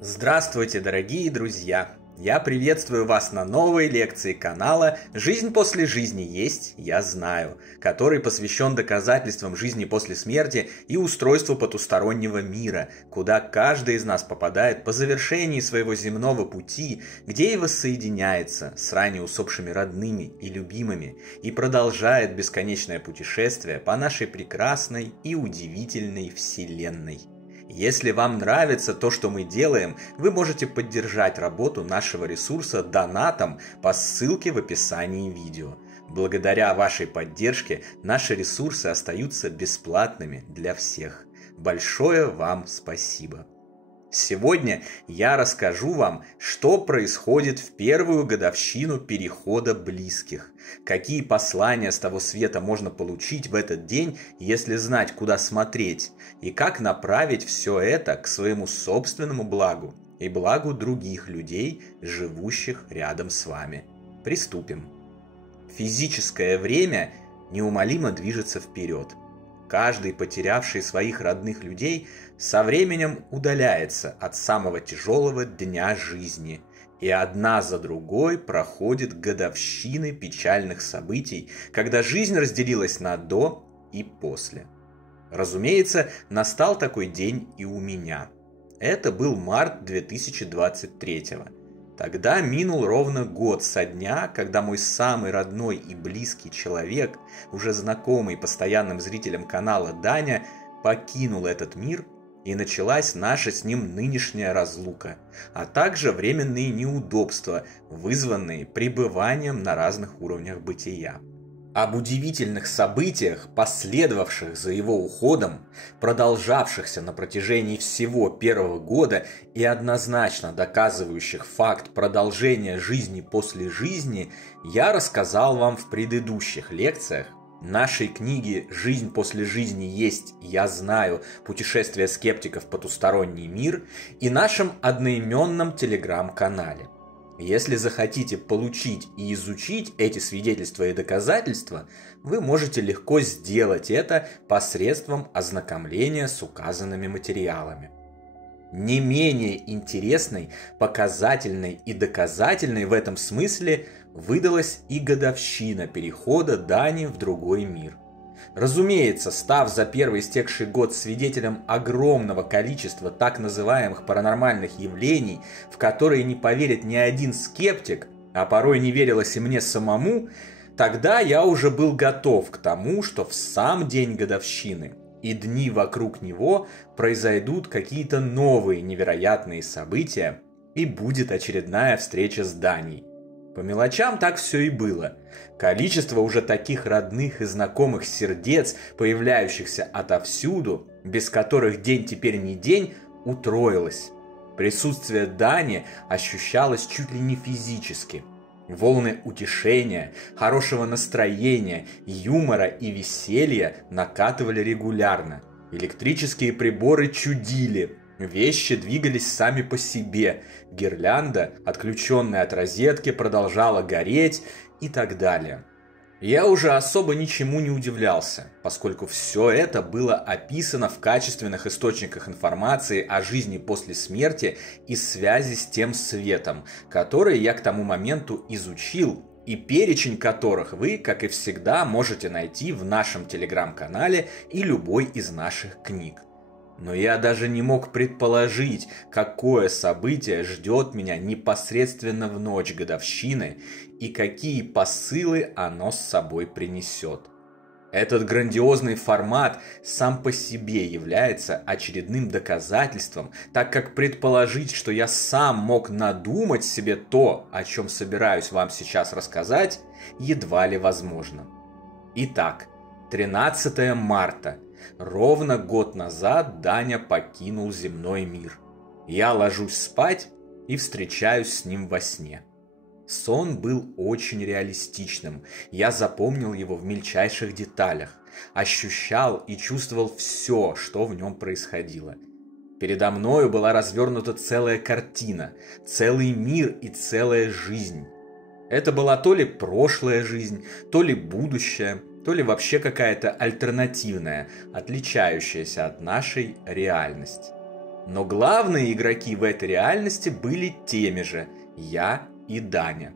Здравствуйте, дорогие друзья! Я приветствую вас на новой лекции канала «Жизнь после жизни есть, я знаю», который посвящен доказательствам жизни после смерти и устройству потустороннего мира, куда каждый из нас попадает по завершении своего земного пути, где и воссоединяется с ранее усопшими родными и любимыми и продолжает бесконечное путешествие по нашей прекрасной и удивительной Вселенной. Если вам нравится то, что мы делаем, вы можете поддержать работу нашего ресурса донатом по ссылке в описании видео. Благодаря вашей поддержке наши ресурсы остаются бесплатными для всех. Большое вам спасибо! Сегодня я расскажу вам, что происходит в первую годовщину перехода близких, какие послания с того света можно получить в этот день, если знать, куда смотреть, и как направить все это к своему собственному благу и благу других людей, живущих рядом с вами. Приступим. Физическое время неумолимо движется вперед. Каждый, потерявший своих родных людей, со временем удаляется от самого тяжелого дня жизни, и одна за другой проходит годовщины печальных событий, когда жизнь разделилась на «до» и «после». Разумеется, настал такой день и у меня. Это был март 2023-го. Тогда минул ровно год со дня, когда мой самый родной и близкий человек, уже знакомый постоянным зрителям канала Даня, покинул этот мир, и началась наша с ним нынешняя разлука, а также временные неудобства, вызванные пребыванием на разных уровнях бытия. Об удивительных событиях, последовавших за его уходом, продолжавшихся на протяжении всего первого года и однозначно доказывающих факт продолжения жизни после жизни, я рассказал вам в предыдущих лекциях нашей книги «Жизнь после жизни есть, я знаю. Путешествие скептиков в потусторонний мир» и нашем одноименном телеграм-канале. Если захотите получить и изучить эти свидетельства и доказательства, вы можете легко сделать это посредством ознакомления с указанными материалами. Не менее интересной, показательной и доказательной в этом смысле выдалась и годовщина перехода Дани в другой мир. Разумеется, став за первый истекший год свидетелем огромного количества так называемых паранормальных явлений, в которые не поверит ни один скептик, а порой не верилось и мне самому, тогда я уже был готов к тому, что в сам день годовщины и дни вокруг него произойдут какие-то новые невероятные события, и будет очередная встреча с Даней. По мелочам так все и было. Количество уже таких родных и знакомых сердец, появляющихся отовсюду, без которых день теперь не день, утроилось. Присутствие Дани ощущалось чуть ли не физически. Волны утешения, хорошего настроения, юмора и веселья накатывали регулярно. Электрические приборы чудили. Вещи двигались сами по себе, гирлянда, отключенная от розетки, продолжала гореть и так далее. Я уже особо ничему не удивлялся, поскольку все это было описано в качественных источниках информации о жизни после смерти и связи с тем светом, который я к тому моменту изучил, и перечень которых вы, как и всегда, можете найти в нашем телеграм-канале и любой из наших книг. Но я даже не мог предположить, какое событие ждет меня непосредственно в ночь годовщины и какие посылы оно с собой принесет. Этот грандиозный формат сам по себе является очередным доказательством, так как предположить, что я сам мог надумать себе то, о чем собираюсь вам сейчас рассказать, едва ли возможно. Итак, 13 марта. Ровно год назад Даня покинул земной мир. Я ложусь спать и встречаюсь с ним во сне. Сон был очень реалистичным. Я запомнил его в мельчайших деталях, ощущал и чувствовал все, что в нем происходило. Передо мною была развернута целая картина, целый мир и целая жизнь. Это была то ли прошлая жизнь, то ли будущее, то ли вообще какая-то альтернативная, отличающаяся от нашей реальности. Но главные игроки в этой реальности были теми же – я и Даня.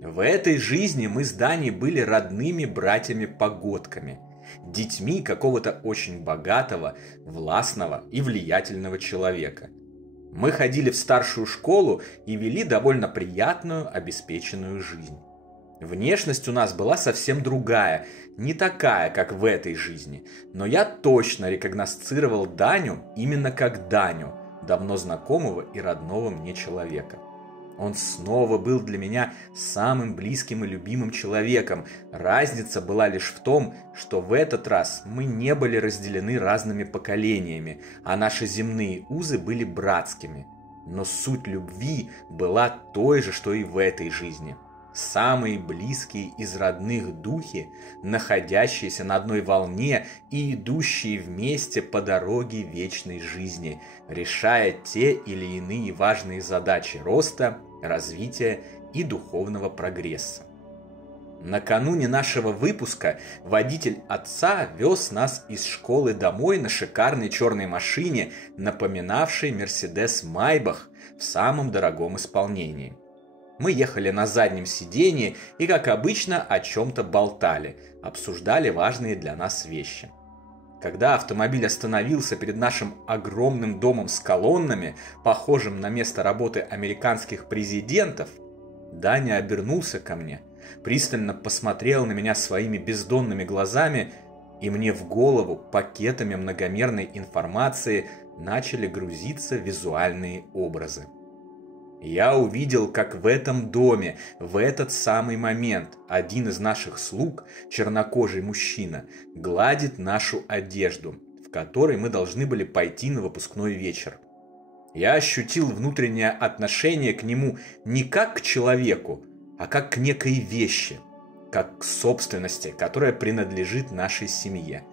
В этой жизни мы с Даней были родными братьями-погодками, детьми какого-то очень богатого, властного и влиятельного человека. Мы ходили в старшую школу и вели довольно приятную, обеспеченную жизнь. Внешность у нас была совсем другая, не такая, как в этой жизни, но я точно рекогносцировал Даню именно как Даню, давно знакомого и родного мне человека. Он снова был для меня самым близким и любимым человеком. Разница была лишь в том, что в этот раз мы не были разделены разными поколениями, а наши земные узы были братскими. Но суть любви была той же, что и в этой жизни. Самые близкие из родных духи, находящиеся на одной волне и идущие вместе по дороге вечной жизни, решая те или иные важные задачи роста, развития и духовного прогресса. Накануне нашего выпуска водитель отца вез нас из школы домой на шикарной черной машине, напоминавшей Mercedes Maybach в самом дорогом исполнении. Мы ехали на заднем сиденье и, как обычно, о чем-то болтали, обсуждали важные для нас вещи. Когда автомобиль остановился перед нашим огромным домом с колоннами, похожим на место работы американских президентов, Даня обернулся ко мне, пристально посмотрел на меня своими бездонными глазами, и мне в голову пакетами многомерной информации начали грузиться визуальные образы. Я увидел, как в этом доме, в этот самый момент, один из наших слуг, чернокожий мужчина, гладит нашу одежду, в которой мы должны были пойти на выпускной вечер. Я ощутил внутреннее отношение к нему не как к человеку, а как к некой вещи, как к собственности, которая принадлежит нашей семье.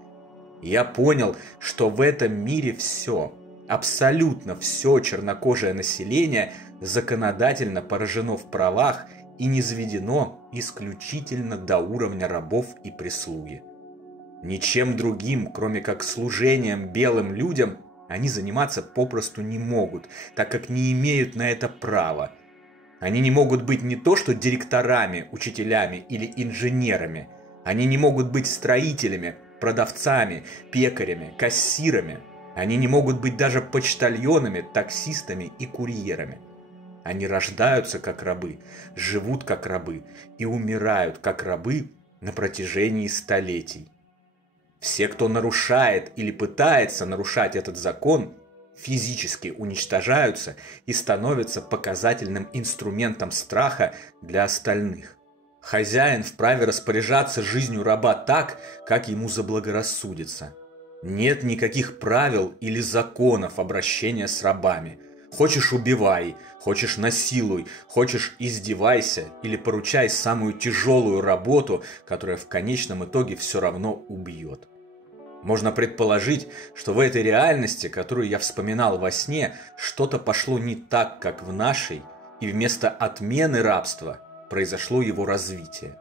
Я понял, что в этом мире все, абсолютно все чернокожее население законодательно поражено в правах и низведено исключительно до уровня рабов и прислуги. Ничем другим, кроме как служением белым людям, они заниматься попросту не могут, так как не имеют на это права. Они не могут быть не то что директорами, учителями или инженерами, они не могут быть строителями, продавцами, пекарями, кассирами. Они не могут быть даже почтальонами, таксистами и курьерами. Они рождаются как рабы, живут как рабы и умирают как рабы на протяжении столетий. Все, кто нарушает или пытается нарушать этот закон, физически уничтожаются и становятся показательным инструментом страха для остальных. Хозяин вправе распоряжаться жизнью раба так, как ему заблагорассудится. Нет никаких правил или законов обращения с рабами. Хочешь – убивай, хочешь – насилуй, хочешь – издевайся или поручай самую тяжелую работу, которая в конечном итоге все равно убьет. Можно предположить, что в этой реальности, которую я вспоминал во сне, что-то пошло не так, как в нашей, и вместо отмены рабства произошло его развитие.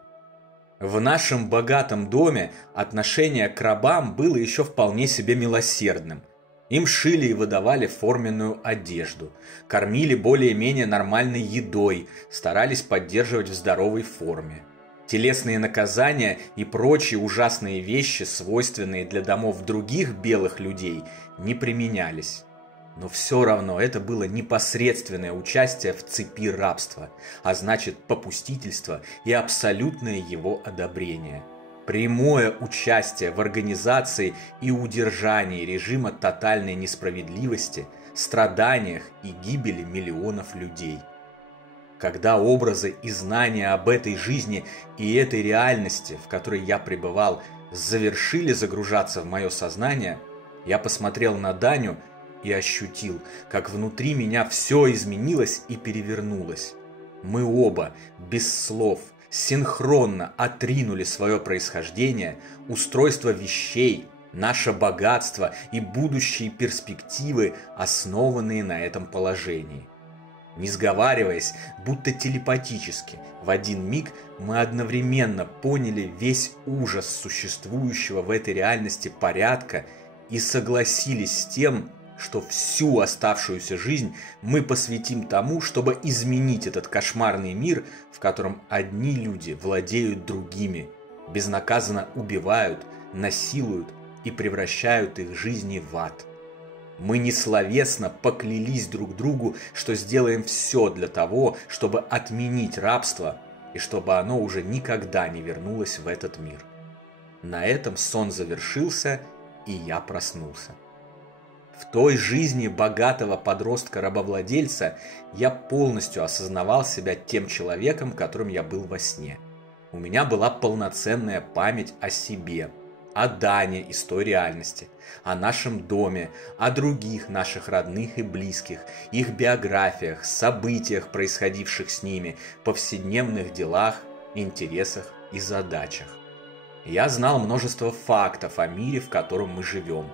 В нашем богатом доме отношение к рабам было еще вполне себе милосердным. Им шили и выдавали форменную одежду, кормили более-менее нормальной едой, старались поддерживать в здоровой форме. Телесные наказания и прочие ужасные вещи, свойственные для домов других белых людей, не применялись. Но все равно это было непосредственное участие в цепи рабства, а значит попустительство и абсолютное его одобрение. Прямое участие в организации и удержании режима тотальной несправедливости, страданиях и гибели миллионов людей. Когда образы и знания об этой жизни и этой реальности, в которой я пребывал, завершили загружаться в мое сознание, я посмотрел на Даню и ощутил, как внутри меня все изменилось и перевернулось. Мы оба, без слов, синхронно отринули свое происхождение, устройство вещей, наше богатство и будущие перспективы, основанные на этом положении. Не сговариваясь, будто телепатически, в один миг мы одновременно поняли весь ужас существующего в этой реальности порядка и согласились с тем, что всю оставшуюся жизнь мы посвятим тому, чтобы изменить этот кошмарный мир, в котором одни люди владеют другими, безнаказанно убивают, насилуют и превращают их жизни в ад. Мы несловесно поклялись друг другу, что сделаем все для того, чтобы отменить рабство и чтобы оно уже никогда не вернулось в этот мир. На этом сон завершился, и я проснулся. В той жизни богатого подростка-рабовладельца я полностью осознавал себя тем человеком, которым я был во сне. У меня была полноценная память о себе, о Дане из той реальности, о нашем доме, о других наших родных и близких, их биографиях, событиях, происходивших с ними, повседневных делах, интересах и задачах. Я знал множество фактов о мире, в котором мы живем.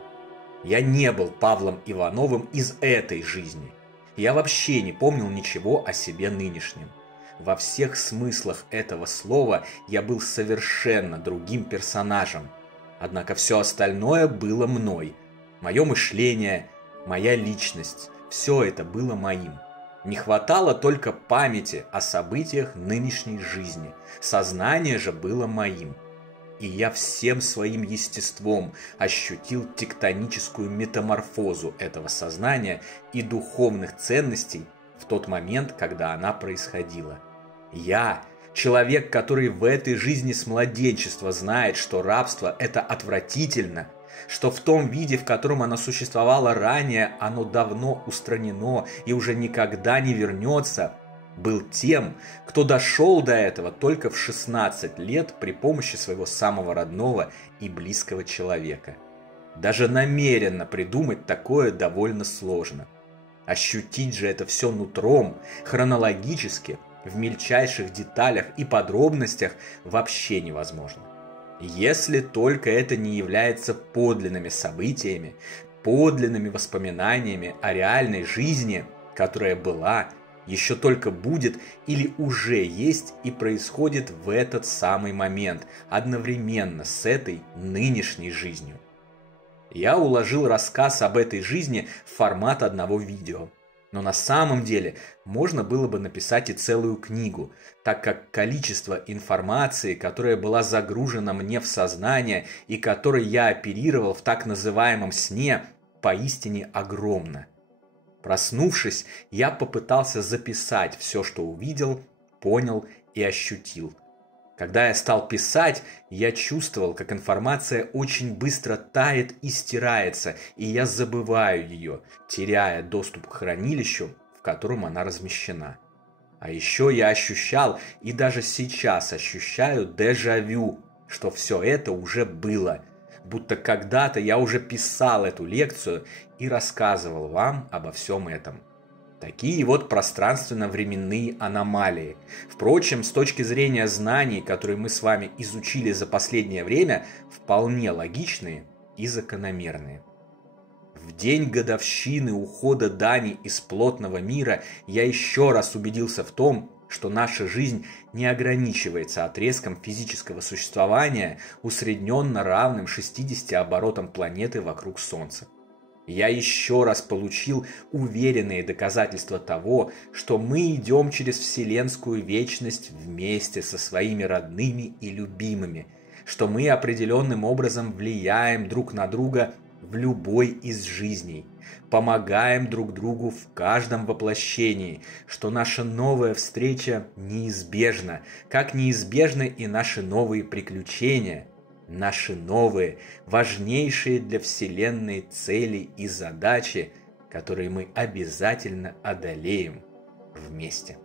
Я не был Павлом Ивановым из этой жизни. Я вообще не помнил ничего о себе нынешнем. Во всех смыслах этого слова я был совершенно другим персонажем. Однако все остальное было мной. Мое мышление, моя личность, все это было моим. Не хватало только памяти о событиях нынешней жизни. Сознание же было моим. И я всем своим естеством ощутил тектоническую метаморфозу этого сознания и духовных ценностей в тот момент, когда она происходила. Я, человек, который в этой жизни с младенчества знает, что рабство – это отвратительно, что в том виде, в котором оно существовало ранее, оно давно устранено и уже никогда не вернется, был тем, кто дошел до этого только в 16 лет при помощи своего самого родного и близкого человека. Даже намеренно придумать такое довольно сложно. Ощутить же это все нутром, хронологически, в мельчайших деталях и подробностях вообще невозможно. Если только это не является подлинными событиями, подлинными воспоминаниями о реальной жизни, которая была, еще только будет или уже есть и происходит в этот самый момент, одновременно с этой нынешней жизнью. Я уложил рассказ об этой жизни в формат одного видео. Но на самом деле можно было бы написать и целую книгу, так как количество информации, которая была загружена мне в сознание и которой я оперировал в так называемом сне, поистине огромно. Проснувшись, я попытался записать все, что увидел, понял и ощутил. Когда я стал писать, я чувствовал, как информация очень быстро тает и стирается, и я забываю ее, теряя доступ к хранилищу, в котором она размещена. А еще я ощущал, и даже сейчас ощущаю дежавю, что все это уже было, будто когда-то я уже писал эту лекцию и рассказывал вам обо всем этом. Такие вот пространственно-временные аномалии. Впрочем, с точки зрения знаний, которые мы с вами изучили за последнее время, вполне логичные и закономерные. В день годовщины ухода Дани из плотного мира я еще раз убедился в том, что наша жизнь не ограничивается отрезком физического существования, усредненно равным 60 оборотам планеты вокруг Солнца. Я еще раз получил уверенные доказательства того, что мы идем через вселенскую вечность вместе со своими родными и любимыми, что мы определенным образом влияем друг на друга в любой из жизней, помогаем друг другу в каждом воплощении, что наша новая встреча неизбежна, как неизбежны и наши новые приключения, наши новые, важнейшие для Вселенной цели и задачи, которые мы обязательно одолеем вместе.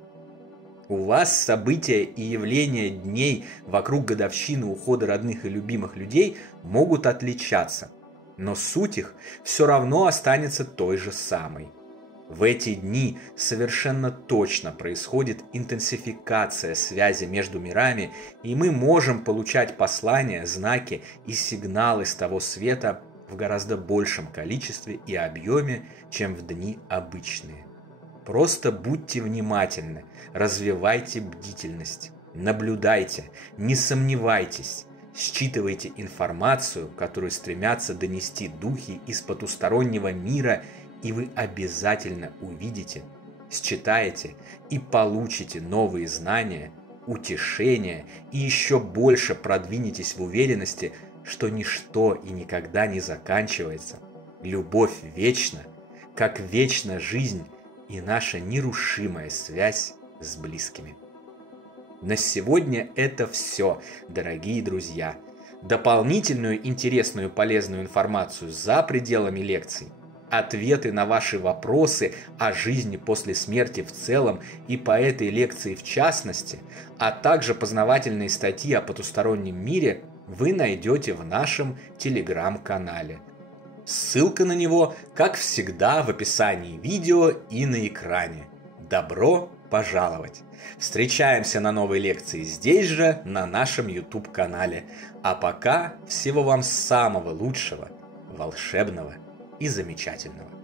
У вас события и явления дней вокруг годовщины ухода родных и любимых людей могут отличаться, но суть их все равно останется той же самой. В эти дни совершенно точно происходит интенсификация связи между мирами, и мы можем получать послания, знаки и сигналы с того света в гораздо большем количестве и объеме, чем в дни обычные. Просто будьте внимательны, развивайте бдительность, наблюдайте, не сомневайтесь, считывайте информацию, которую стремятся донести духи из потустороннего мира, и вы обязательно увидите, считаете и получите новые знания, утешения и еще больше продвинетесь в уверенности, что ничто и никогда не заканчивается. Любовь вечна, как вечна жизнь и наша нерушимая связь с близкими. На сегодня это все, дорогие друзья. Дополнительную интересную и полезную информацию за пределами лекций, ответы на ваши вопросы о жизни после смерти в целом и по этой лекции в частности, а также познавательные статьи о потустороннем мире вы найдете в нашем телеграм-канале. Ссылка на него, как всегда, в описании видео и на экране. Добро пожаловать! Встречаемся на новой лекции здесь же, на нашем YouTube-канале. А пока всего вам самого лучшего, волшебного и замечательного.